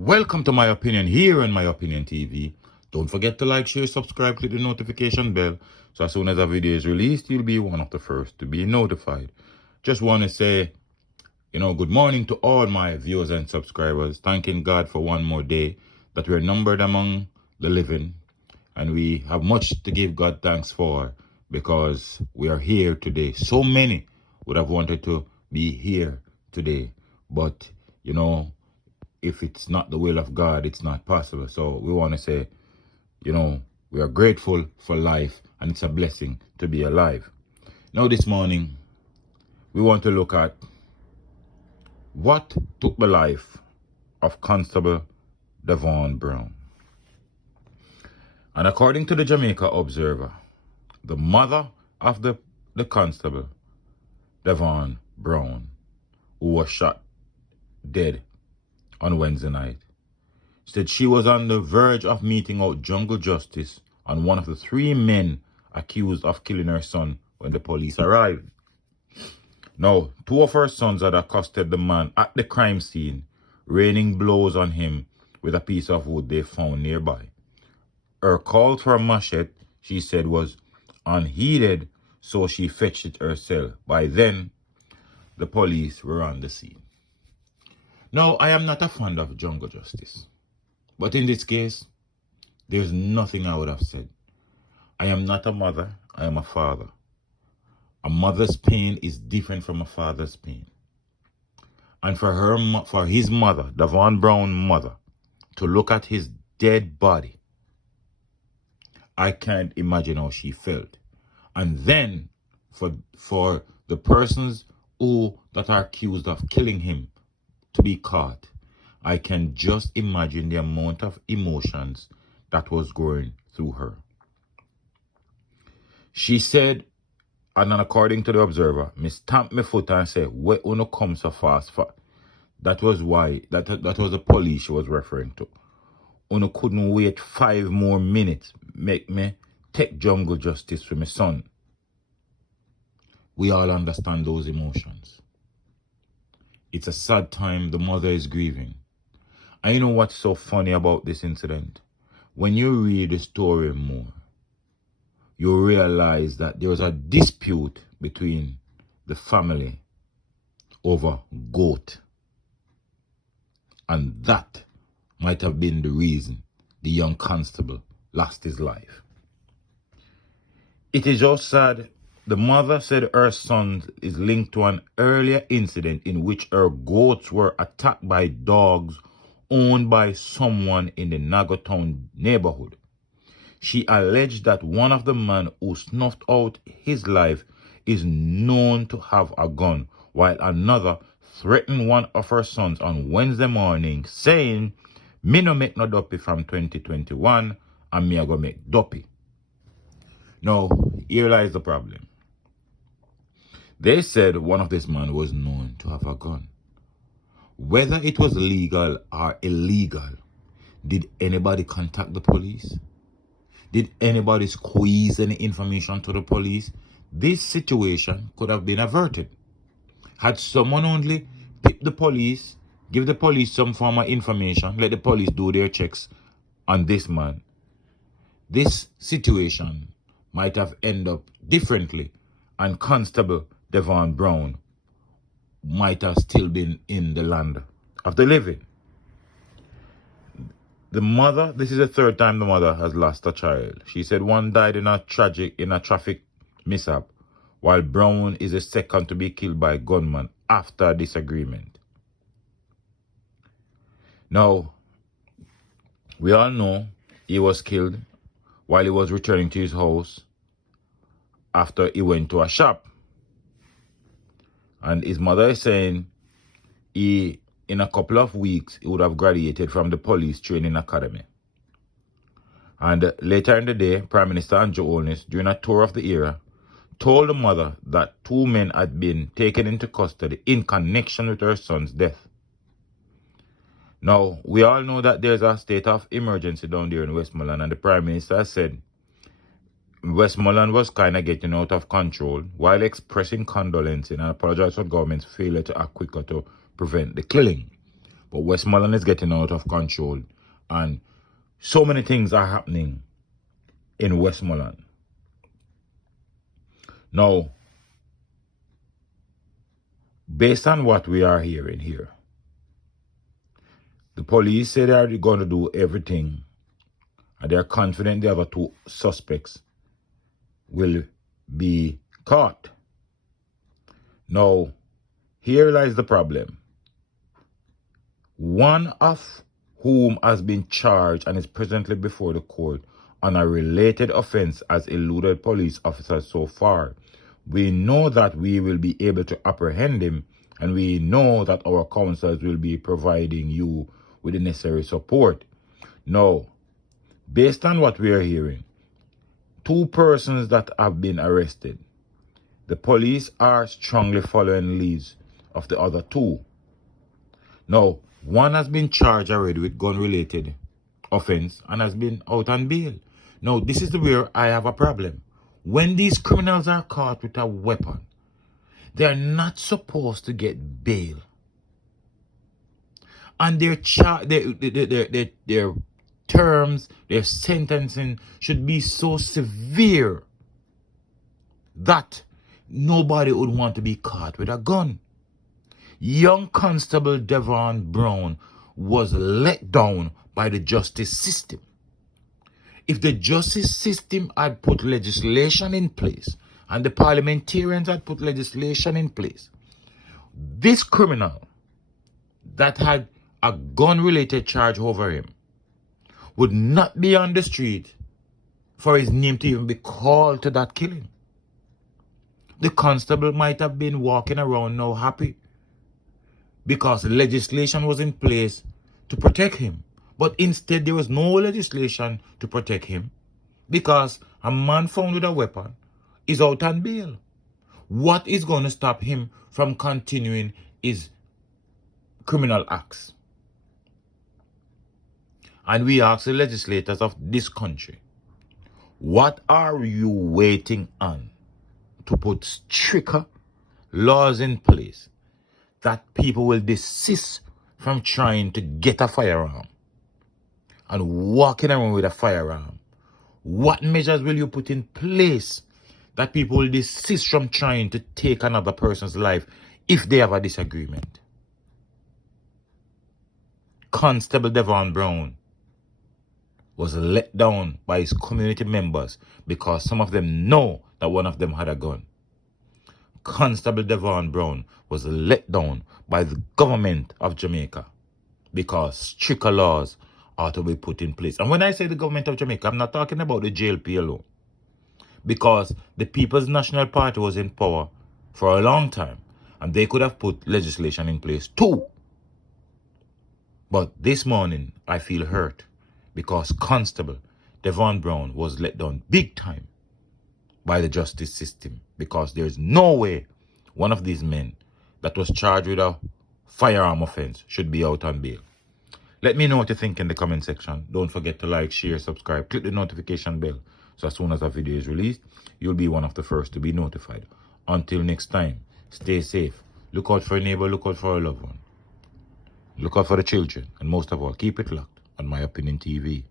Welcome to My Opinion here on My Opinion TV. Don't forget to like, share, subscribe, click the notification bell so as soon as a video is released, you'll be one of the first to be notified. Just want to say, good morning to all my viewers and subscribers. Thanking God for one more day that we're numbered among the living, and we have much to give God thanks for because we are here today. So many would have wanted to be here today, but if it's not the will of God, it's not possible. So we want to say, we are grateful for life, and it's a blessing to be alive. Now this morning, we want to look at what took the life of Constable Devon Brown. And according to the Jamaica Observer, the mother of the constable, Devon Brown, who was shot dead on Wednesday night, said she was on the verge of meting out jungle justice on one of the three men accused of killing her son when the police arrived. Now, two of her sons had accosted the man at the crime scene, raining blows on him with a piece of wood they found nearby. Her call for a machete, she said, was unheeded, so she fetched it herself. By then, the police were on the scene. Now, I am not a fan of jungle justice, but in this case, there's nothing I would have said. I am not a mother, I am a father. A mother's pain is different from a father's pain. And for his mother, Devon Brown's mother, to look at his dead body, I can't imagine how she felt. And then for the persons that are accused of killing him to be caught, I can just imagine the amount of emotions that was going through her. She said, and then according to the Observer, me stamp my foot and say, where uno come so fast for? That was why, that was the police she was referring to. Uno couldn't wait 5 more minutes, make me take jungle justice for my son. We all understand those emotions. It's a sad time, the mother is grieving. And you know what's so funny about this incident? When you read the story more, you realize that there was a dispute between the family over goat. And that might have been the reason the young constable lost his life. It is just sad. The mother said her son is linked to an earlier incident in which her goats were attacked by dogs owned by someone in the Nagotown neighborhood. She alleged that one of the men who snuffed out his life is known to have a gun, while another threatened one of her sons on Wednesday morning, saying, "Me no make no duppy from 2021, and me a go make duppy." Now, here lies the problem. They said one of these men was known to have a gun. Whether it was legal or illegal, did anybody contact the police? Did anybody squeeze any information to the police? This situation could have been averted. Had someone only tipped the police, give the police some form of information, let the police do their checks on this man, this situation might have ended up differently, and Constable Devon Brown might have still been in the land of the living. The mother, this is the third time the mother has lost a child. She said one died in a traffic mishap, while Brown is the second to be killed by a gunman after a disagreement. Now, we all know he was killed while he was returning to his house after he went to a shop. And his mother is saying in a couple of weeks, he would have graduated from the police training academy. And later in the day, Prime Minister Andrew Holness, during a tour of the area, told the mother that 2 men had been taken into custody in connection with her son's death. Now, we all know that there's a state of emergency down there in Westmoreland, and the Prime Minister said Westmoreland was kind of getting out of control while expressing condolences and apologized for government's failure to act quicker to prevent the killing. But Westmoreland is getting out of control. And so many things are happening in Westmoreland. Now, based on what we are hearing here, the police say they are going to do everything, and they are confident the other two suspects will be caught. Now, here lies the problem. One of whom has been charged and is presently before the court on a related offense has eluded police officers so far. We know that we will be able to apprehend him, and we know that our counsels will be providing you with the necessary support. Now, based on what we are hearing, 2 persons that have been arrested, the police are strongly following leads of the other 2. Now, one has been charged already with gun-related offense and has been out on bail. Now, this is where I have a problem. When these criminals are caught with a weapon, they are not supposed to get bail. And their terms, their sentencing should be so severe that nobody would want to be caught with a gun. Young Constable Devon Brown was let down by the justice system. If the justice system had put legislation in place and the parliamentarians had put legislation in place, this criminal that had a gun-related charge over him would not be on the street for his name to even be called to that killing. The constable might have been walking around now happy because legislation was in place to protect him. But instead, there was no legislation to protect him because a man found with a weapon is out on bail. What is going to stop him from continuing his criminal acts? And we ask the legislators of this country, what are you waiting on to put stricter laws in place that people will desist from trying to get a firearm and walking around with a firearm? What measures will you put in place that people will desist from trying to take another person's life if they have a disagreement? Constable Devon Brown was let down by his community members because some of them know that one of them had a gun. Constable Devon Brown was let down by the government of Jamaica because stricter laws are to be put in place. And when I say the government of Jamaica, I'm not talking about the ch&p alone, because the People's National Party was in power for a long time and they could have put legislation in place too. But this morning, I feel hurt because Constable Devon Brown was let down big time by the justice system, because there is no way one of these men that was charged with a firearm offense should be out on bail. Let me know what you think in the comment section. Don't forget to like, share, subscribe, click the notification bell so as soon as a video is released, you'll be one of the first to be notified. Until next time, stay safe. Look out for your neighbor, look out for a loved one. Look out for the children, and most of all, keep it locked on My Opinion TV.